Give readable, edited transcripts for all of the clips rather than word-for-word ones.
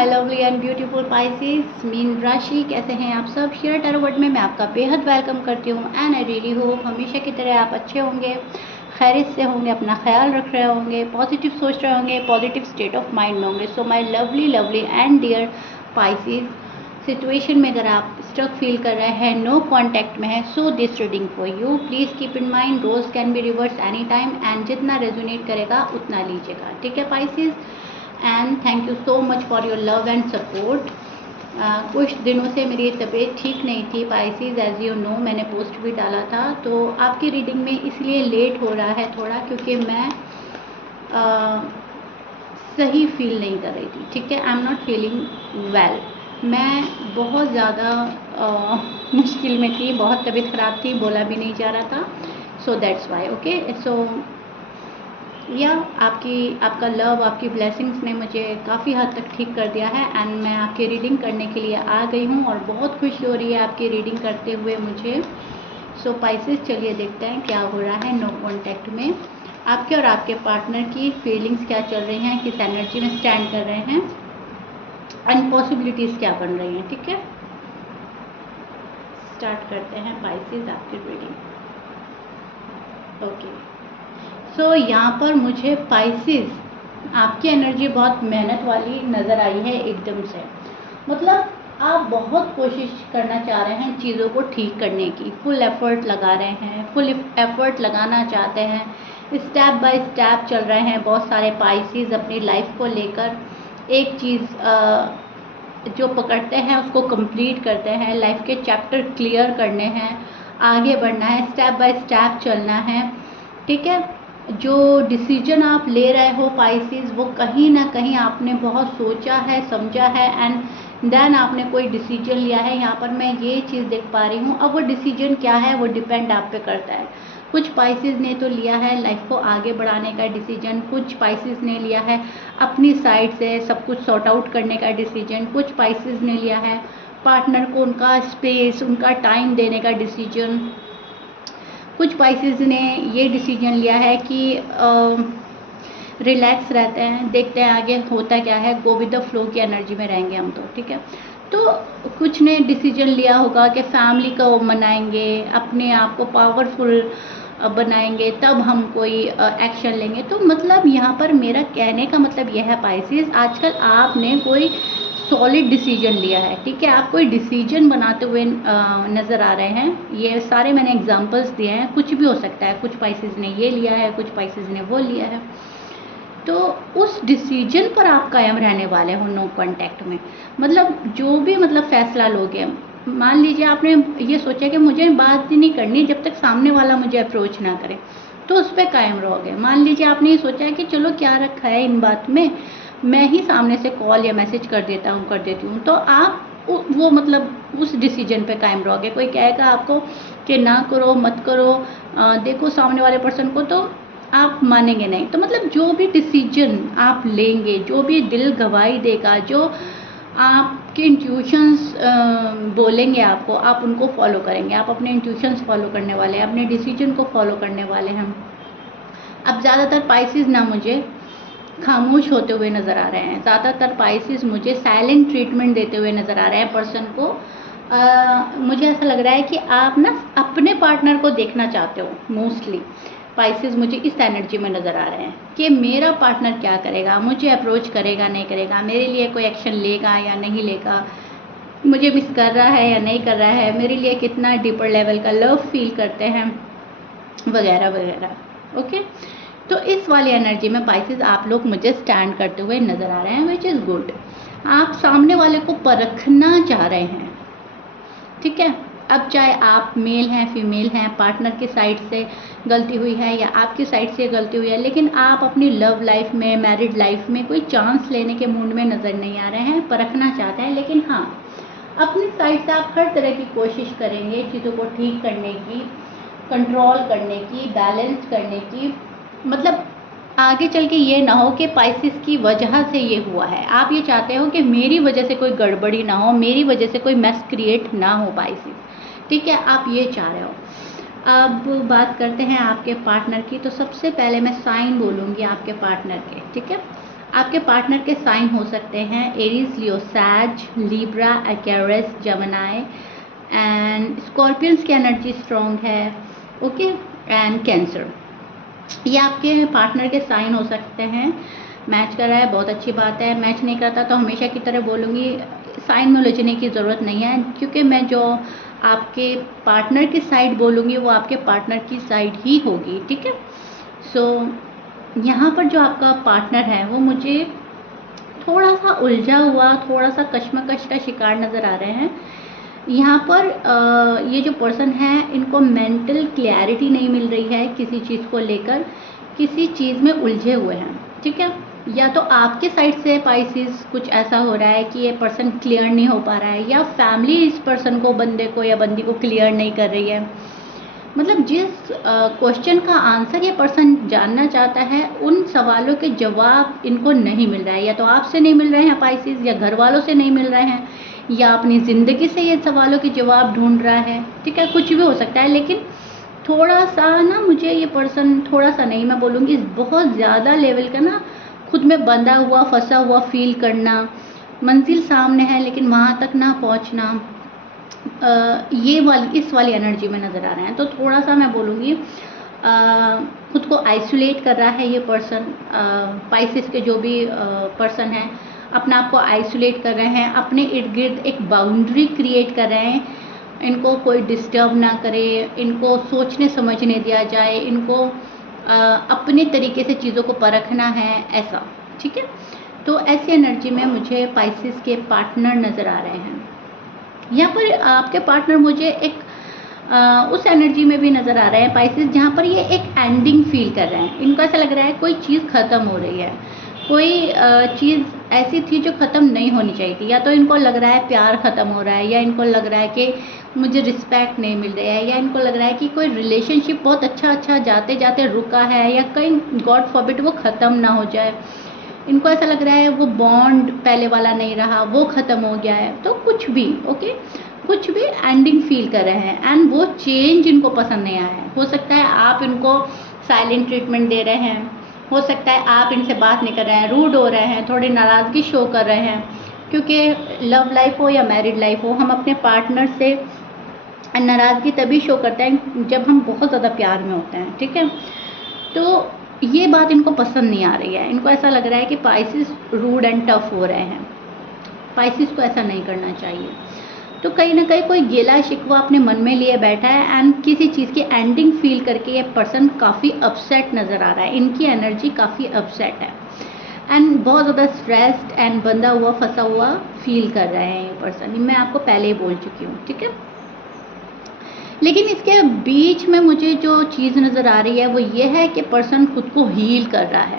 My lovely and beautiful Pisces mean राशि, कैसे हैं आप सब। शेयर टैरो वर्ड में मैं आपका बेहद वेलकम करती हूँ एंड आई रियली होप हमेशा की तरह आप अच्छे होंगे, खैरियत से होंगे, अपना ख्याल रख रहे होंगे, पॉजिटिव सोच रहे होंगे, पॉजिटिव स्टेट ऑफ माइंड में होंगे। So my lovely and dear Pisces, situation में अगर आप स्टक फील कर रहे हैं, नो कॉन्टैक्ट में है, so this reading for you. Please keep in mind roles can be reverse any time and जितना रेजोनेट करेगा उतना लीजिएगा, ठीक है Pisces. And thank you so much for your love and support. कुछ दिनों से मेरी तबीयत ठीक नहीं थी पाइसेस, एज यू नो मैंने पोस्ट भी डाला था, तो आपकी रीडिंग में इसलिए लेट हो रहा है थोड़ा, क्योंकि मैं सही फील नहीं कर रही थी, ठीक है। I am not feeling well, मैं बहुत ज़्यादा मुश्किल में थी, बहुत तबीयत ख़राब थी, बोला भी नहीं जा रहा था। So that's why, okay. So yeah आपका लव, आपकी ब्लेसिंग्स ने मुझे काफ़ी हद तक ठीक कर दिया है एंड मैं आपकी रीडिंग करने के लिए आ गई हूँ और बहुत खुशी हो रही है आपकी रीडिंग करते हुए मुझे। सो पाइसेस, चलिए देखते हैं क्या हो रहा है नो कॉन्टैक्ट में। आपके और आपके पार्टनर की फीलिंग्स क्या चल रही हैं, किस एनर्जी में स्टैंड कर रहे हैं एंड पॉसिबिलिटीज़ क्या बन रही हैं, ठीक है। स्टार्ट करते हैं पाइसेस आपकी रीडिंग, ओके। सो यहाँ पर मुझे पाइसेस आपकी एनर्जी बहुत मेहनत वाली नज़र आई है एकदम से। मतलब आप बहुत कोशिश करना चाह रहे हैं चीज़ों को ठीक करने की, फुल एफर्ट लगा रहे हैं, फुल एफर्ट लगाना चाहते हैं, स्टेप बाय स्टेप चल रहे हैं बहुत सारे पाइसेस अपनी लाइफ को लेकर। एक चीज़ जो पकड़ते हैं उसको कंप्लीट करते हैं, लाइफ के चैप्टर क्लियर करने हैं, आगे बढ़ना है, स्टेप बाय स्टेप चलना है, ठीक है। जो डिसीजन आप ले रहे हो पाइसेस, वो कहीं ना कहीं आपने बहुत सोचा है, समझा है एंड देन आपने कोई डिसीजन लिया है। यहाँ पर मैं ये चीज़ देख पा रही हूँ। अब वो डिसीजन क्या है वो डिपेंड आप पे करता है। कुछ पाइसेस ने तो लिया है लाइफ को आगे बढ़ाने का डिसीजन, कुछ पाइसेस ने लिया है अपनी साइड से सब कुछ सॉर्ट आउट करने का डिसीजन, कुछ पाइसेस ने लिया है पार्टनर को उनका स्पेस, उनका टाइम देने का डिसीजन, कुछ पाइसेस ने ये डिसीजन लिया है कि रिलैक्स रहते हैं, देखते हैं आगे होता क्या है, गो विद द फ्लो की एनर्जी में रहेंगे हम तो, ठीक है। तो कुछ ने डिसीजन लिया होगा कि फैमिली को मनाएंगे, अपने आप को पावरफुल बनाएंगे, तब हम कोई एक्शन लेंगे। तो मतलब यहाँ पर मेरा कहने का मतलब यह है पाइसेस, आजकल आपने कोई सॉलिड डिसीजन लिया है, ठीक है। आप कोई डिसीजन बनाते हुए नज़र आ रहे हैं। ये सारे मैंने एग्जांपल्स दिए हैं, कुछ भी हो सकता है, कुछ पाइसेस ने ये लिया है, कुछ पाइसेस ने वो लिया है। तो उस डिसीजन पर आप कायम रहने वाले हो नो कॉन्टैक्ट में। मतलब जो भी मतलब फैसला लोगे, मान लीजिए आपने ये सोचा कि मुझे बात ही नहीं करनी जब तक सामने वाला मुझे अप्रोच ना करे, तो उस पर कायम रहोगे। मान लीजिए आपने ये सोचा कि चलो क्या रखा है इन बात में, मैं ही सामने से कॉल या मैसेज कर देती हूँ, तो आप वो मतलब उस डिसीजन पे कायम रहोगे। कोई कहेगा आपको कि ना करो, मत करो, देखो सामने वाले पर्सन को, तो आप मानेंगे नहीं। तो मतलब जो भी डिसीजन आप लेंगे, जो भी दिल गवाही देगा, जो आपके इंट्यूशंस बोलेंगे आपको, आप उनको फॉलो करेंगे। आप अपने इंट्यूशंस फॉलो करने वाले हैं, अपने डिसीजन को फॉलो करने वाले हैं। अब ज़्यादातर पाइसेस ना मुझे खामोश होते हुए नज़र आ रहे हैं, ज़्यादातर पाइसेस मुझे साइलेंट ट्रीटमेंट देते हुए नज़र आ रहे हैं पर्सन को। मुझे ऐसा लग रहा है कि आप ना अपने पार्टनर को देखना चाहते हो मोस्टली। पाइसेस मुझे इस एनर्जी में नज़र आ रहे हैं कि मेरा पार्टनर क्या करेगा, मुझे अप्रोच करेगा नहीं करेगा, मेरे लिए कोई एक्शन लेगा या नहीं लेगा, मुझे मिस कर रहा है या नहीं कर रहा है, मेरे लिए कितना डीपर लेवल का लव फील करते हैं, वगैरह वगैरह, ओके। तो इस वाली एनर्जी में पाइसेस आप लोग मुझे स्टैंड करते हुए नज़र आ रहे हैं, विच इज़ गुड। आप सामने वाले को परखना चाह रहे हैं, ठीक है। अब चाहे आप मेल हैं, फीमेल हैं, पार्टनर की साइड से गलती हुई है या आपकी साइड से गलती हुई है, लेकिन आप अपनी लव लाइफ में, मैरिड लाइफ में कोई चांस लेने के मूड में नज़र नहीं आ रहे हैं, परखना चाहते हैं। लेकिन हाँ, अपनी साइड से आप हर तरह की कोशिश करेंगे चीज़ों को ठीक करने की, कंट्रोल करने की, बैलेंस करने की। मतलब आगे चल के ये ना हो कि पाइसेस की वजह से ये हुआ है, आप ये चाहते हो कि मेरी वजह से कोई गड़बड़ी ना हो, मेरी वजह से कोई मैस क्रिएट ना हो पाइसेस, ठीक है। आप ये चाह रहे हो। अब बात करते हैं आपके पार्टनर की। तो सबसे पहले मैं साइन बोलूँगी आपके पार्टनर के, ठीक है। आपके पार्टनर के साइन हो सकते हैं Aries, Leo, Sag, Libra, Aquarius, Gemini and Scorpions की एनर्जी स्ट्रॉन्ग है, ओके, एंड कैंसर। ये आपके पार्टनर के साइन हो सकते हैं। मैच कर रहा है बहुत अच्छी बात है, मैच नहीं करता तो हमेशा की तरह बोलूँगी साइन में उलझने की ज़रूरत नहीं है, क्योंकि मैं जो आपके पार्टनर की साइड बोलूँगी वो आपके पार्टनर की साइड ही होगी, ठीक है। सो यहाँ पर जो आपका पार्टनर है वो मुझे थोड़ा सा उलझा हुआ, थोड़ा सा कश्मकश का शिकार नज़र आ रहे हैं। यहाँ पर ये जो पर्सन है इनको मेंटल क्लैरिटी नहीं मिल रही है किसी चीज़ को लेकर, किसी चीज़ में उलझे हुए हैं, ठीक है। या तो आपके साइड से पाइसिस कुछ ऐसा हो रहा है कि ये पर्सन क्लियर नहीं हो पा रहा है, या फैमिली इस पर्सन को, बंदे को या बंदी को क्लियर नहीं कर रही है। मतलब जिस क्वेश्चन का आंसर ये पर्सन जानना चाहता है उन सवालों के जवाब इनको नहीं मिल रहा है, या तो आपसे नहीं मिल रहे हैं पाइसिस, या घर वालों से नहीं मिल रहे हैं, या अपनी ज़िंदगी से ये सवालों के जवाब ढूंढ रहा है, ठीक है। कुछ भी हो सकता है, लेकिन थोड़ा सा ना मुझे ये पर्सन, थोड़ा सा नहीं मैं बोलूँगी बहुत ज़्यादा लेवल का ना खुद में बंधा हुआ, फंसा हुआ फील करना, मंजिल सामने है लेकिन वहाँ तक ना पहुँचना, इस वाली एनर्जी में नज़र आ रहे हैं। तो थोड़ा सा मैं बोलूँगी खुद को आइसोलेट कर रहा है ये पर्सन। पाइसिस के जो भी पर्सन हैं अपने आप को आइसोलेट कर रहे हैं, अपने इर्द गिर्द एक बाउंड्री क्रिएट कर रहे हैं, इनको कोई डिस्टर्ब ना करे, इनको सोचने समझने दिया जाए, इनको अपने तरीके से चीज़ों को परखना है, ऐसा, ठीक है। तो ऐसी एनर्जी में मुझे पाइसिस के पार्टनर नज़र आ रहे हैं। यहाँ पर आपके पार्टनर मुझे एक उस एनर्जी में भी नज़र आ रहे हैं पाइसिस, जहाँ पर ये एक एंडिंग फील कर रहे हैं। इनको ऐसा लग रहा है कोई चीज़ ख़त्म हो रही है, कोई चीज़ ऐसी थी जो ख़त्म नहीं होनी चाहिए थी, या तो इनको लग रहा है प्यार ख़त्म हो रहा है, या इनको लग रहा है कि मुझे रिस्पेक्ट नहीं मिल रहा है, या इनको लग रहा है कि कोई रिलेशनशिप बहुत अच्छा जाते जाते रुका है, या कहीं गॉड फॉरबिड वो ख़त्म ना हो जाए। इनको ऐसा लग रहा है वो बॉन्ड पहले वाला नहीं रहा, वो ख़त्म हो गया है। तो कुछ भी, ओके, कुछ भी एंडिंग फील कर रहे हैं, एंड वो चेंज इनको पसंद नहीं आया है। हो सकता है आप इनको साइलेंट ट्रीटमेंट दे रहे हैं, हो सकता है आप इनसे बात नहीं कर रहे हैं, रूड हो रहे हैं, थोड़ी नाराज़गी शो कर रहे हैं, क्योंकि लव लाइफ हो या मैरिड लाइफ हो, हम अपने पार्टनर से नाराज़गी तभी शो करते हैं जब हम बहुत ज़्यादा प्यार में होते हैं, ठीक है। तो ये बात इनको पसंद नहीं आ रही है, इनको ऐसा लग रहा है कि पाइसिस रूड एंड टफ हो रहे हैं। पाइसिस को ऐसा नहीं करना चाहिए। तो कहीं ना कहीं कोई गिला शिकवा अपने मन में लिए बैठा है, एंड किसी चीज़ की एंडिंग फील करके ये पर्सन काफ़ी अपसेट नज़र आ रहा है। इनकी एनर्जी काफ़ी अपसेट है, एंड बहुत ज़्यादा स्ट्रेस्ड एंड बंधा हुआ, फंसा हुआ फील कर रहे हैं ये पर्सन। मैं आपको पहले ही बोल चुकी हूँ, ठीक है। लेकिन इसके बीच में मुझे जो चीज़ नज़र आ रही है वो ये है कि पर्सन खुद को हील कर रहा है,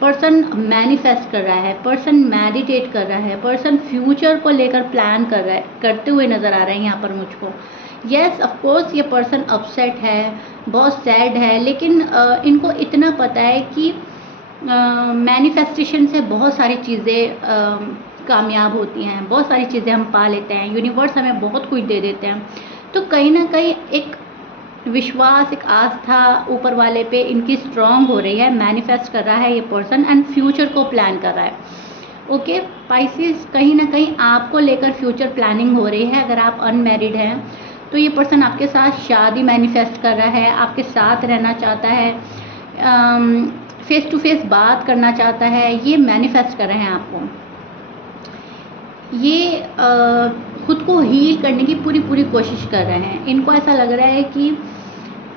पर्सन मैनिफेस्ट कर रहा है, पर्सन मेडिटेट कर रहा है, पर्सन फ्यूचर को लेकर प्लान कर रहा है, करते हुए नज़र आ रहे हैं यहाँ पर मुझको। येस, ऑफ कोर्स ये पर्सन अपसेट है, बहुत सैड है, लेकिन इनको इतना पता है कि मैनिफेस्टेशन से बहुत सारी चीज़ें कामयाब होती हैं, बहुत सारी चीज़ें हम पा लेते हैं, यूनिवर्स हमें बहुत कुछ दे देते हैं। तो कहीं ना कहीं एक विश्वास, एक आस्था ऊपर वाले पे इनकी स्ट्रांग हो रही है, मैनिफेस्ट कर रहा है ये पर्सन, एंड फ्यूचर को प्लान कर रहा है। ओके पाइसिस, कहीं ना कहीं आपको लेकर फ्यूचर प्लानिंग हो रही है। अगर आप अनमैरिड हैं तो ये पर्सन आपके साथ शादी मैनिफेस्ट कर रहा है, आपके साथ रहना चाहता है, फेस टू फेस बात करना चाहता है, ये मैनिफेस्ट कर रहे हैं आपको। ये खुद को हील करने की पूरी कोशिश कर रहे हैं। इनको ऐसा लग रहा है कि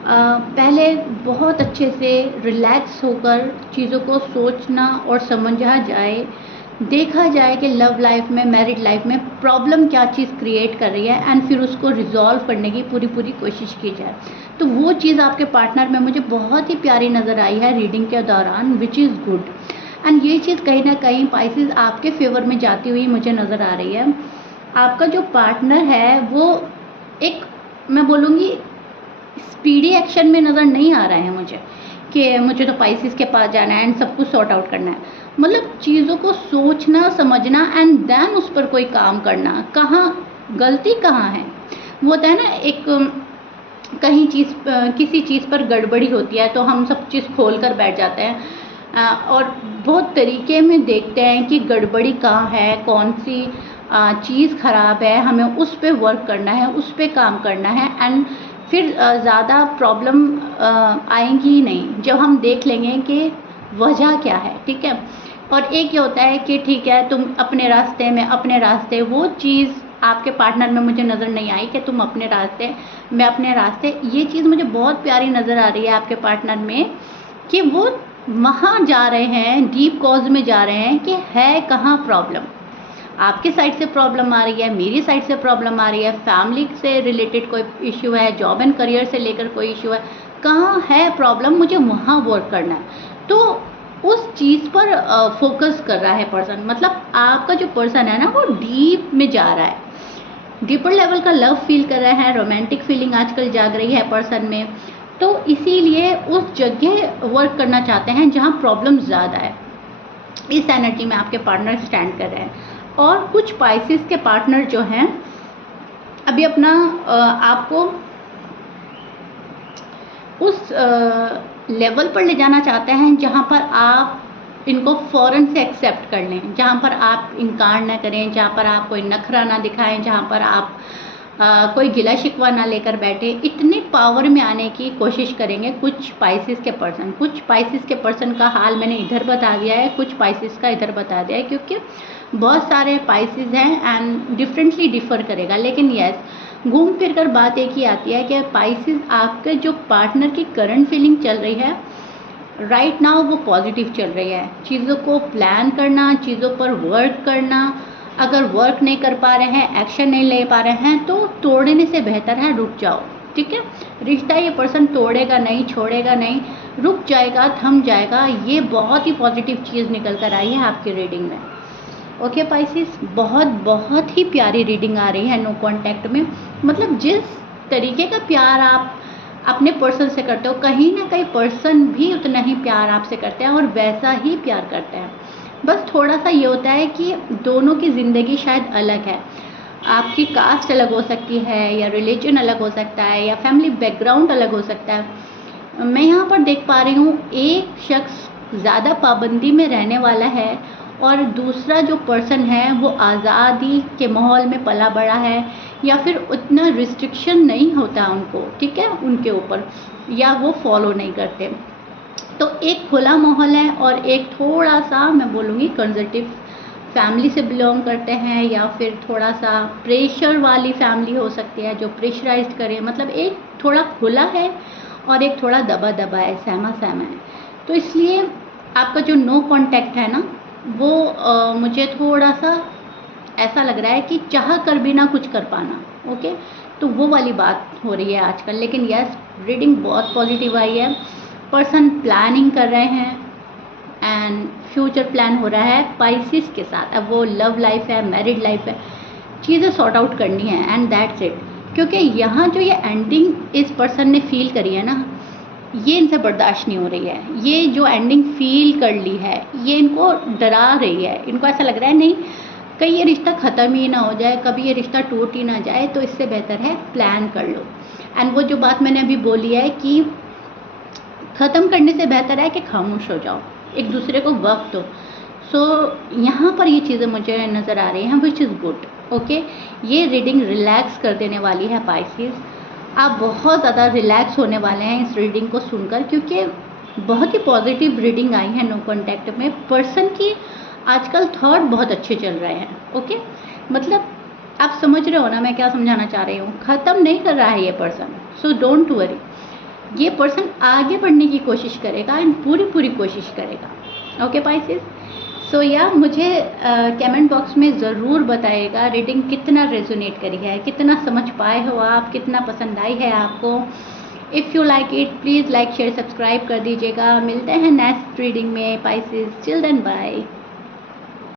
पहले बहुत अच्छे से रिलैक्स होकर चीज़ों को सोचना और समझा जाए, देखा जाए कि लव लाइफ में, मैरिड लाइफ में प्रॉब्लम क्या चीज़ क्रिएट कर रही है, एंड फिर उसको रिजॉल्व करने की पूरी कोशिश की जाए। तो वो चीज़ आपके पार्टनर में मुझे बहुत ही प्यारी नज़र आई है रीडिंग के दौरान, विच इज़ गुड। एंड ये चीज़ कहीं ना कहीं पाइसिस आपके फेवर में जाती हुई मुझे नज़र आ रही है। आपका जो पार्टनर है वो एक, मैं बोलूँगी, स्पीडी एक्शन में नज़र नहीं आ रहा है मुझे, कि मुझे तो पाइसिस के पास जाना है एंड सब कुछ सॉर्ट आउट करना है। मतलब चीज़ों को सोचना, समझना, एंड देन उस पर कोई काम करना। कहाँ गलती कहाँ है, वो होता है ना, एक कहीं चीज़, किसी चीज़ पर गड़बड़ी होती है तो हम सब चीज़ खोल कर बैठ जाते हैं। और बहुत तरीके में देखते हैं कि गड़बड़ी कहाँ है, कौन सी चीज़ ख़राब है, हमें उस पे वर्क करना है, उस पे काम करना है। एंड फिर ज़्यादा प्रॉब्लम आएंगी ही नहीं जब हम देख लेंगे कि वजह क्या है, ठीक है। और एक ये होता है कि ठीक है तुम अपने रास्ते में अपने रास्ते, वो चीज़ आपके पार्टनर में मुझे नज़र नहीं आई कि तुम अपने रास्ते मैं अपने रास्ते, ये चीज़ मुझे बहुत प्यारी नज़र आ रही है आपके पार्टनर में कि वो वहाँ जा रहे हैं, डीप कॉज में जा रहे हैं कि है कहाँ प्रॉब्लम। आपके साइड से प्रॉब्लम आ रही है, मेरी साइड से प्रॉब्लम आ रही है, फैमिली से रिलेटेड कोई इश्यू है, जॉब एंड करियर से लेकर कोई इश्यू है, कहाँ है प्रॉब्लम, मुझे वहाँ वर्क करना है। तो उस चीज़ पर फोकस कर रहा है पर्सन, मतलब आपका जो पर्सन है ना वो डीप में जा रहा है, डीपर लेवल का लव फील कर रहा है, रोमांटिक फीलिंग आजकल जाग रही है पर्सन में। तो इसीलिए उस जगह वर्क करना चाहते हैं जहाँ प्रॉब्लम ज़्यादा है। इस एनर्जी में आपके पार्टनर स्टैंड कर रहे हैं। और कुछ पाइसेस के पार्टनर जो हैं अभी अपना आपको उस लेवल पर ले जाना चाहते हैं जहाँ पर आप इनको फ़ौरन से एक्सेप्ट कर लें, जहाँ पर आप इनकार ना करें, जहाँ पर आप कोई नखरा ना दिखाएं, जहाँ पर आप कोई गिला शिकवा ना लेकर बैठे। इतने पावर में आने की कोशिश करेंगे कुछ पाइसेस के पर्सन। कुछ पाइसेस के पर्सन का हाल मैंने इधर बता दिया है, कुछ पाइसेस का इधर बता दिया है, क्योंकि बहुत सारे पाइसेस हैं एंड डिफरेंटली डिफ़र करेगा। लेकिन यस, घूम फिर कर बात एक ही आती है कि पाइसेस आपके जो पार्टनर की करंट फीलिंग चल रही है राइट नाउ वो पॉजिटिव चल रही है। चीज़ों को प्लान करना, चीज़ों पर वर्क करना, अगर वर्क नहीं कर पा रहे हैं, एक्शन नहीं ले पा रहे हैं, तो तोड़ने से बेहतर है रुक जाओ, ठीक है। रिश्ता ये पर्सन तोड़ेगा नहीं, छोड़ेगा नहीं, रुक जाएगा, थम जाएगा। ये बहुत ही पॉजिटिव चीज़ निकल कर आई है आपकी रीडिंग में। ओके पाइसेस, बहुत बहुत ही प्यारी रीडिंग आ रही है नो कॉन्टैक्ट में। मतलब जिस तरीके का प्यार आप अपने पर्सन से करते हो, कहीं ना कहीं पर्सन भी उतना ही प्यार आपसे करते हैं और वैसा ही प्यार करते हैं। बस थोड़ा सा ये होता है कि दोनों की ज़िंदगी शायद अलग है। आपकी कास्ट अलग हो सकती है, या रिलीजन अलग हो सकता है, या फैमिली बैकग्राउंड अलग हो सकता है। मैं यहाँ पर देख पा रही हूँ एक शख्स ज़्यादा पाबंदी में रहने वाला है और दूसरा जो पर्सन है वो आज़ादी के माहौल में पला बड़ा है, या फिर उतना रिस्ट्रिक्शन नहीं होता उनको, ठीक है, उनके ऊपर, या वो फॉलो नहीं करते। तो एक खुला माहौल है और एक थोड़ा सा मैं बोलूँगी कंजर्वेटिव फैमिली से बिलोंग करते हैं, या फिर थोड़ा सा प्रेशर वाली फैमिली हो सकती है जो प्रेशराइज्ड करे। मतलब एक थोड़ा खुला है और एक थोड़ा दबा दबा है, सहमा सहमा है। तो इसलिए आपका जो नो कांटेक्ट है ना वो मुझे थोड़ा सा ऐसा लग रहा है कि चाह कर भी ना कुछ कर पाना। ओके, तो वो वाली बात हो रही है आजकल। लेकिन यस, रीडिंग बहुत पॉजिटिव आई है। पर्सन प्लानिंग कर रहे हैं एंड फ्यूचर प्लान हो रहा है पाइसेस के साथ। अब वो लव लाइफ है, मैरिड लाइफ है, चीज़ें सॉर्ट आउट करनी है एंड दैट्स इट। क्योंकि यहाँ जो ये एंडिंग इस पर्सन ने फील करी है ना, ये इनसे बर्दाश्त नहीं हो रही है। ये जो एंडिंग फील कर ली है ये इनको डरा रही है। इनको ऐसा लग रहा है नहीं कहीं ये रिश्ता ख़त्म ही ना हो जाए, कभी ये रिश्ता टूट ही ना जाए, तो इससे बेहतर है प्लान कर लो। एंड वो जो बात मैंने अभी बोली है कि ख़त्म करने से बेहतर है कि खामोश हो जाओ, एक दूसरे को वक्त दो। सो यहाँ पर ये चीज़ें मुझे नज़र आ रही हैं विच इज़ गुड। ओके, ये रीडिंग रिलैक्स कर देने वाली है पाइसेस। आप बहुत ज़्यादा रिलैक्स होने वाले हैं इस रीडिंग को सुनकर, क्योंकि बहुत ही पॉजिटिव रीडिंग आई है नो कॉन्टैक्ट में। पर्सन की आजकल थॉट बहुत अच्छे चल रहे हैं। ओके, मतलब आप समझ रहे हो ना मैं क्या समझाना चाह रही हूँ। ख़त्म नहीं कर रहा है ये पर्सन, सो डोंट वरी। ये पर्सन आगे बढ़ने की कोशिश करेगा एंड पूरी कोशिश करेगा। ओके पाइसेस, सो या मुझे कमेंट बॉक्स में ज़रूर बताइएगा रीडिंग कितना रेजोनेट करी है, कितना समझ पाए हो आप, कितना पसंद आई है आपको। If you like it please like share subscribe कर दीजिएगा। मिलते हैं नेक्स्ट रीडिंग में पाइसेस। Till then bye.